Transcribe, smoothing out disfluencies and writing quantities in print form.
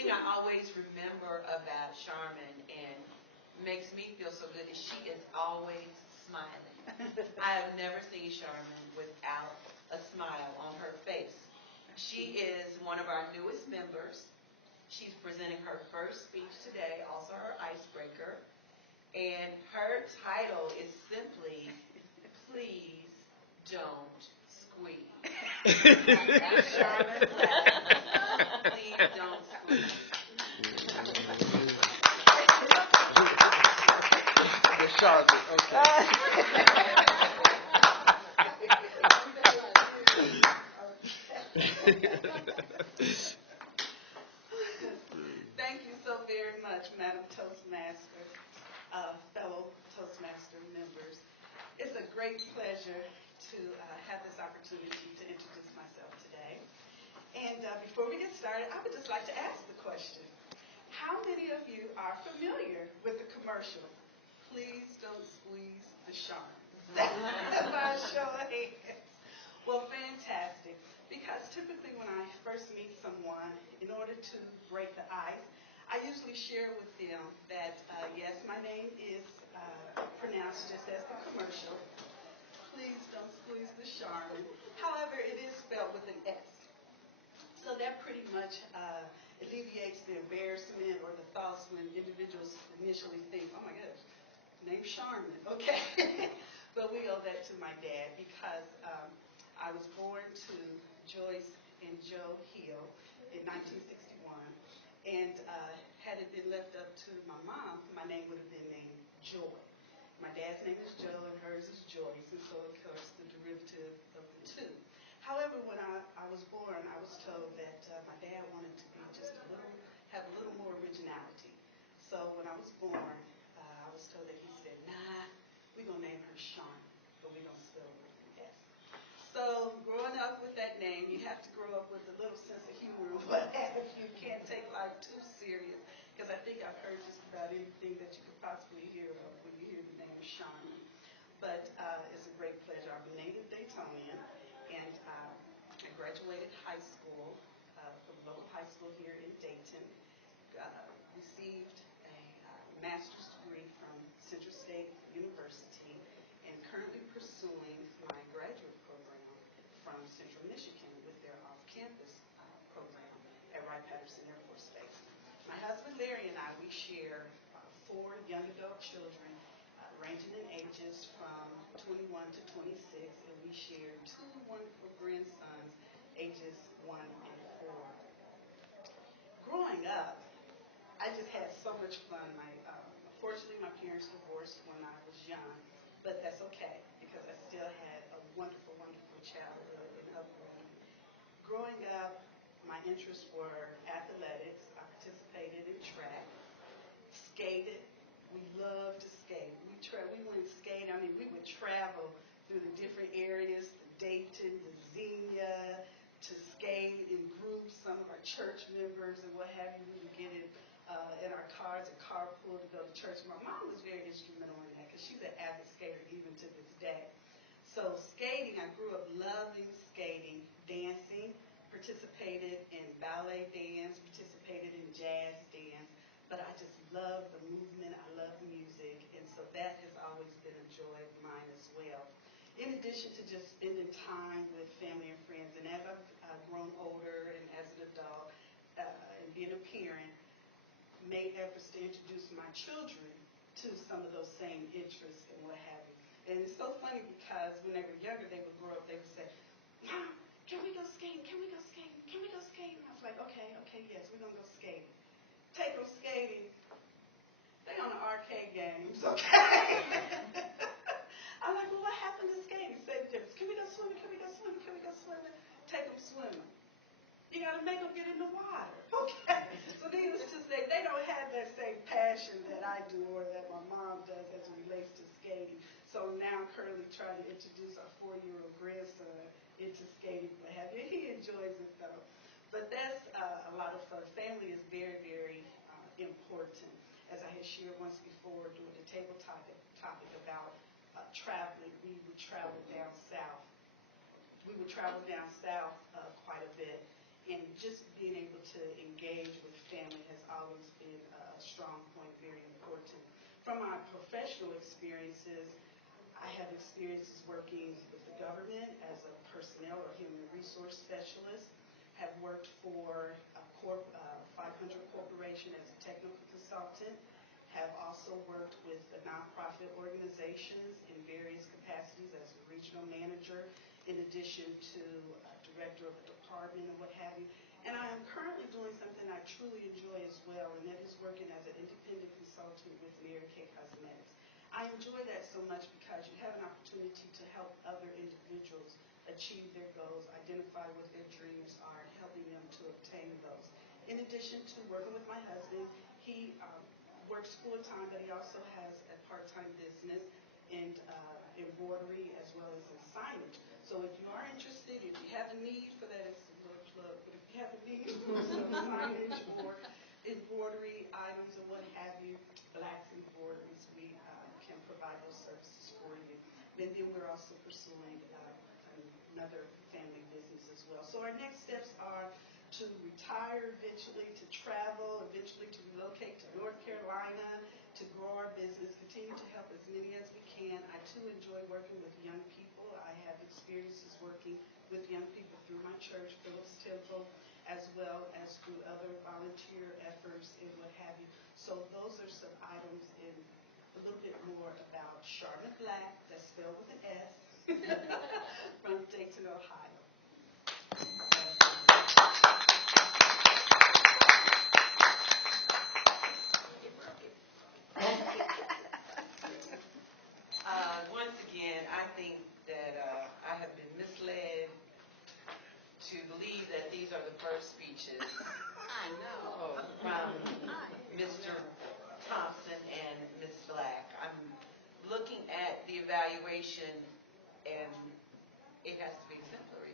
thing I always remember about Sharmin and makes me feel so good is she is always smiling. I have never seen Sharmin without a smile on her face. She is one of our newest members. She's presenting her first speech today, also her icebreaker. And her title is simply, Please Don't Squeeze. Sharmin, please don't squeeze. Sharmin, okay. Thank you so very much, Madam Toastmaster, fellow Toastmaster members. It's a great pleasure to have this opportunity to introduce myself today. And before we get started, I would just like to ask the question. How many of you are familiar with the commercial, Please Don't Squeeze the Shark? By a show of hands. Well, fantastic. Because typically when I first meet someone, in order to break the ice, I usually share with them that, yes, my name is pronounced just as the commercial. Please don't squeeze the Sharmin. However, it is spelled with an S. So that pretty much alleviates the embarrassment or the thoughts when individuals initially think, oh my gosh, name's Sharmin, okay. But we owe that to my dad because I was born to Joyce and Joe Hill in 1961. And had it been left up to my mom, my name would have been named Joy. My dad's name is Joe and hers is Joyce, and so of course the derivative of the two. However, when I was born, I was told that my dad wanted to be just have a little more originality. So when I was born, I was told that he said, nah, we're going to name her Sharmin, but we're going to spell it with an S. So growing up with that name, you have to grow up with a little sense of humor and what have you. You can't take life too serious, because I think I've heard just about anything that you could possibly hear of when you hear the name Sharmin. But it's a great pleasure. I'm a native Daytonian, and I graduated high school from local high school here in Dayton. Received a master's degree from Central State University, and currently pursuing my graduate program from Central Michigan with their off-campus program at Wright-Patterson Air Force Base. My husband Larry and I, we share 4 young adult children ranging in ages from 21 to 26, and we share 2 wonderful grandsons, ages 1 and 4. Growing up, I just had so much fun. Unfortunately, my parents divorced when I was young, but that's okay because I still had a wonderful, wonderful childhood and upbringing. Growing up, my interests were athletics. I participated in track, skated. We loved to skate. We went skating. I mean, we would travel through the different areas, the Dayton, the Xenia, to skate in groups. Some of our church members and what have you, we would get in our cars and carpool to go to church. My mom was very instrumental in that because she's an avid skater even to this day. So skating, I grew up loving skating, dancing, participated in ballet dance, participated in jazz dance, but I just love the movement, I love music, and so that has always been a joy of mine as well. In addition to just spending time with family and friends, and as I've grown older and as an adult and being a parent, made efforts to introduce my children to some of those same interests and what have you. And it's so funny because when they were younger, they would grow up, they would say, Mom, can we go skating? Can we go skating? Can we go skating? I was like, okay, yes, we're going to go skating. Take them skating. They on the arcade games, okay? I'm like, well, what happened to skating? Same difference. Can we go swimming? Can we go swimming? Can we go swimming? Take them swimming. You got to make them get in the water, okay? So needless to say, they don't have that same passion that I do or that my mom does as it relates to skating. So now I'm currently trying to introduce our 4-year-old grandson into skating, what have you. He enjoys it, though. But that's a lot of fun. Family is very, very important. As I had shared once before during the table topic about traveling, we would travel down south. We would travel down south quite a bit. And just being able to engage with family has always been a strong point, very important. From my professional experiences, I have experiences working with the government as a personnel or human resource specialist, have worked for a 500 corporation as a technical consultant, have also worked with the nonprofit organizations in various capacities as a regional manager, in addition to a director of a department and what have you. And I am currently doing something I truly enjoy as well, and that is working as an independent consultant with Mary Kay Cosmetics. I enjoy that so much because you have an opportunity to help other individuals achieve their goals, identify what their dreams are, and helping them to obtain those. In addition to working with my husband, he works full-time, but he also has a part-time business in embroidery as well as in signage. So if you are interested, if you have a need for that, it's a little plug, but if you have a need for some signage or embroidery items or what have you, Black's Embroideries, we can provide those services for you. And then we're also pursuing another family business as well. So our next steps are to retire eventually, to travel, eventually to relocate to North Carolina, to grow our business, continue to help as many as we can. I too enjoy working with young people. I have experiences working with young people through my church, Phillips Temple, as well as through other volunteer efforts and what have you. So those are some items in a little bit more about Sharmin Black, that's spelled with an S, from Dayton, Ohio. Once again, I think that I have been misled to believe that these are the first speeches I know. from Mr. Thompson and Ms. Black. I'm looking at the evaluation, and it has to be exemplary.